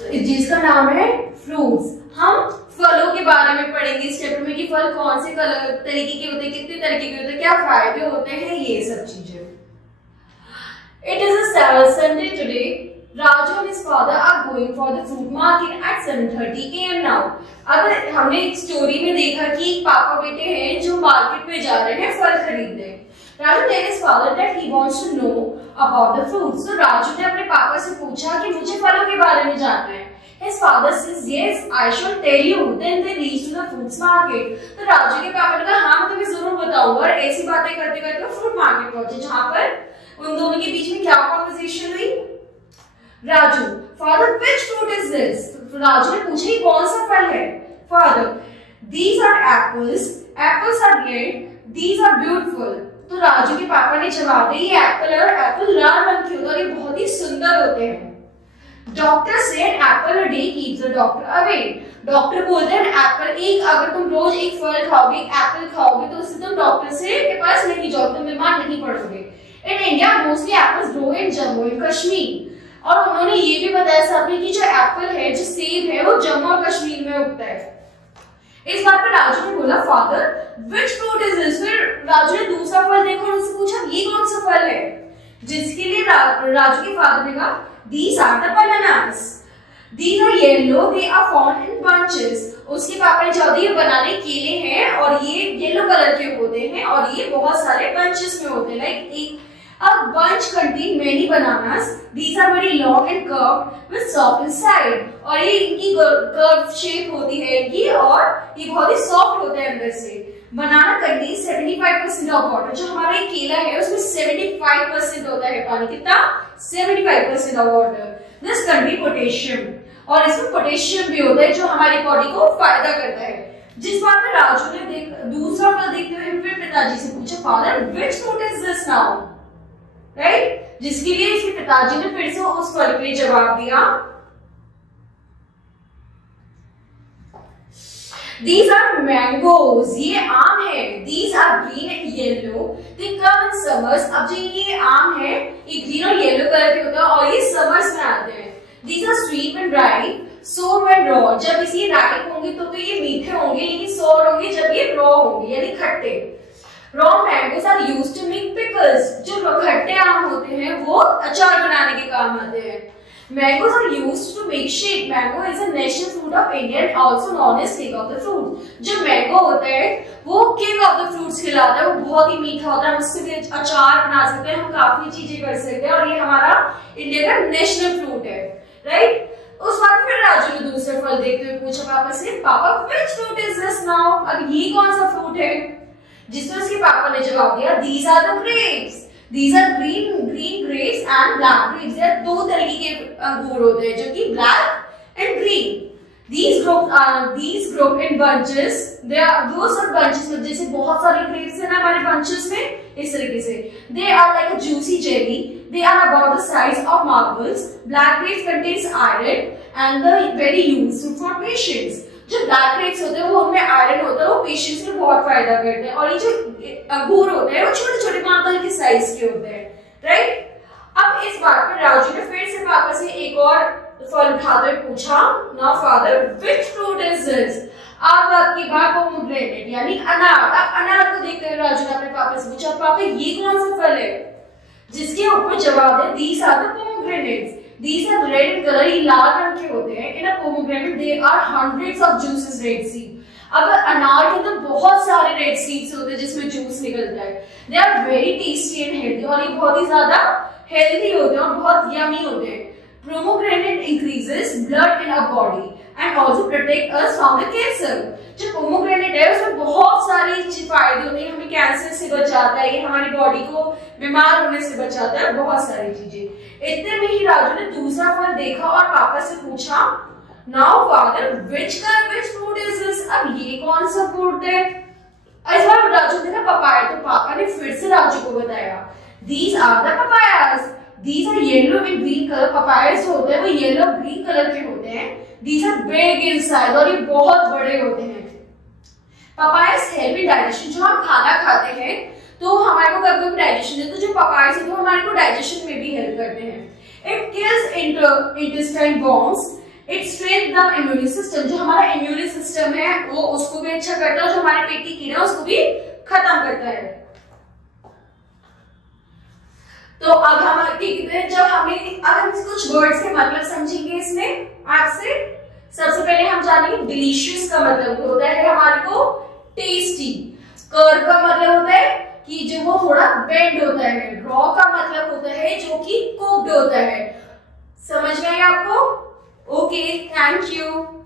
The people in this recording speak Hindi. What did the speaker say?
जिसका नाम है फ्रूट्स। हम फलों के बारे में पढ़ेंगे इस चैप्टर में कि फल कौन से तरीके के होते हैं, कितने तरीके के होते हैं, क्या फायदे होते हैं, ये सब चीजें। It is a Sunday today. Raju and his father are going for the fruit market at 7:30 AM now. अब हमने एक स्टोरी में देखा कि पापा बेटे हैं जो मार्केट में जा रहे हैं फल खरीदने। Raju tells his father that he wants to know about the fruits. तो राजू ने अपने पापा से पूछा कि मुझे फलों के बारे में जानना है। His father says, yes, I should tell you. Then they reach to the fruits market. तो राजू के पापा ने कहा हाँ मैं तुम्हें जरूर बताऊंगा। और ऐसी बातें करते करते वो फ्रूट मार्केट पहुंचे जहाँ पर उन दोनों के बीच में क्या कॉन्वर्सेशन हुई। Raju, father which fruit is this? Raju ने पूछा ये कौन सा फल है? Father, these are apples. Apples are red. These are beautiful. तो राजू के पापा ने जवाब दिया ये एप्पल और एप्पल लाल रंग के होते हैं और ये बहुत ही सुंदर होते हैं। Doctor said Apple a day keeps the doctor away. Doctor बोलते हैं एप्पल एक अगर तुम रोज एक फल खाओगे, एक एप्पल खाओगे तो उससे तुम डॉक्टर से के पास नहीं जाओगे, तुम बीमार नहीं पड़ोगे। In India mostly apples grow in Jammu and Kashmir. और उन्होंने ये भी बताया साथ में कि जो एप्पल है, जो सेब है, वो जम्मू और कश्मीर में उगता है। इस बात पर राजू ने बोला father which fruit is this? फिर राजू ने दूसरा फल देखा और उससे पूछा ये कौन सा फल है? जिसके लिए राजू के फादर ने कहा these are the bananas. These are yellow. They are found in bunches. उसके पापा ने जवाब दिया बनाने केले हैं और ये येलो कलर के होते हैं और ये बहुत सारे bunches में होते हैं। Like a bunch contain many bananas. These are very long and curved with soft inside. और ये इनकी curved shape होती है इनकी और ये बहुत ही soft होते हैं अंदर से। बनाना contains 75% of water. जो हमारा ये केला है उसमें 75% होता है पानी। कितना? 75% of water. This contains potassium. और इसमें पोटेशियम भी होता है जो हमारी बॉडी को फायदा करता है। जिस बात पर राजू ने दूसरा फल देखते हुए फिर पिताजी से पूछा father which fruit is this now? Right, जिसके लिए इसके पिताजी ने फिर से उस फल के लिए जवाब दिया These are mangoes. ये आम है। These are green and yellow. They come in summers. अब जो ये आम है ये ग्रीन और येलो कलर के होता है और ये समर्स में आते हैं। These are sweet and ripe, sour and raw. जब इसी राइप होंगे तो ये मीठे होंगे, लेकिन sour होंगे जब ये raw होंगे यानी खट्टे। Raw mangoes are used to make pickles. जो खट्टे आम होते हैं वो अचार बनाने के काम आते हैं। Mangoes are used to make shake. Mango is a national fruit of India and also known as king of the fruits. जो मैंगो होता है वो king of the fruits कहलाता है। वो बहुत ही मीठा होता है, हम उससे अचार बना सकते हैं, हम काफी चीजें कर सकते हैं और ये हमारा इंडिया का नेशनल फ्रूट है। राइट, उस बार फिर राजू ने दूसरा फल देखते हुए पूछा पापा से पापा which fruit is this now? अब ये कौन सा फ्रूट है? जिसमें उसके पापा ने जवाब दिया these are the grapes. These are green grapes and black grapes. ये दो तरीके के अंगूर होते हैं जो कि black and green. These grow in bunches. They are those are bunches में जैसे बहुत सारे grapes हैं ना हमारे bunches में इस तरीके से। They are like a juicy jelly. They are about the size of marbles. Black grapes contains iron and the very useful for patients. जो ब्लैक ग्रेप्स होते हैं वो उनमें आयरन होता है, वो पेशेंट्स को बहुत फायदा करते हैं। और ये जो अंगूर होते हैं वो छोटे छोटे मार्बल के साइज के होते हैं। राइट, अब इस बात पर राजू ने फिर से पापा से एक और फल उठाते हुए पूछा now father which fruit is this? अब आपकी बात पोमोग्रेनेट यानी अनार। अब अनार को देखते हुए राजू ने अपने पापा से पूछा पापा ये कौन सा फल है? जिसके ऊपर जवाब है these are the pomegranates. These are red in color. ये लाल रंग के होते हैं। In a pomegranate there are hundreds of juices red seed. अब अनार के अंदर बहुत सारे रेड सीड्स होते हैं जिसमें जूस निकलता है। They are very tasty and healthy. और ये बहुत ही ज्यादा हेल्दी होते हैं और बहुत यमी होते हैं। Pomegranate increases blood in our body and also protect us from the cancer. जो पोमोग्रेनेट है उसमें बहुत सारी फायदे होते हैं, हमें कैंसर से बचाता है, ये हमारी बॉडी को बीमार होने से बचाता है, बहुत सारी चीजें। इतने में ही राजू ने दूसरा फल देखा और पापा से पूछा now father which fruit is this? अब ये कौन सा फ्रूट है? इस बार राजू ने कहा पपाया। तो पापा ने फिर से राजू को बताया these are the papayas. These are yellow and green colour. Papayas जो होते हैं वो येलो ग्रीन कलर के होते हैं। These are big in size और ये बहुत बड़े होते हैं। Papayas help in digestion. जो हम खाना खाते हैं तो हमारे को कभी कभी डाइजेशन है, तो जो पपायास है तो हमारे को डाइजेशन में भी हेल्प करते हैं। It kills intestine worms it strengthen the immune system, जो हमारा इम्यून सिस्टम है वो उसको भी अच्छा करता है और जो हमारे पेट की कीड़ा उसको भी खत्म करता है। तो अब हम अब हम कुछ वर्ड्स के मतलब समझेंगे इसमें आपसे। सबसे पहले हम जानेंगे डिलीशियस का मतलब होता है हमारे को टेस्टी। कर का मतलब होता है कि जो वो थोड़ा बेंड होता है। रॉ का मतलब होता है जो कि कुक्ड होता है। समझ गए आपको? Okay, thank you.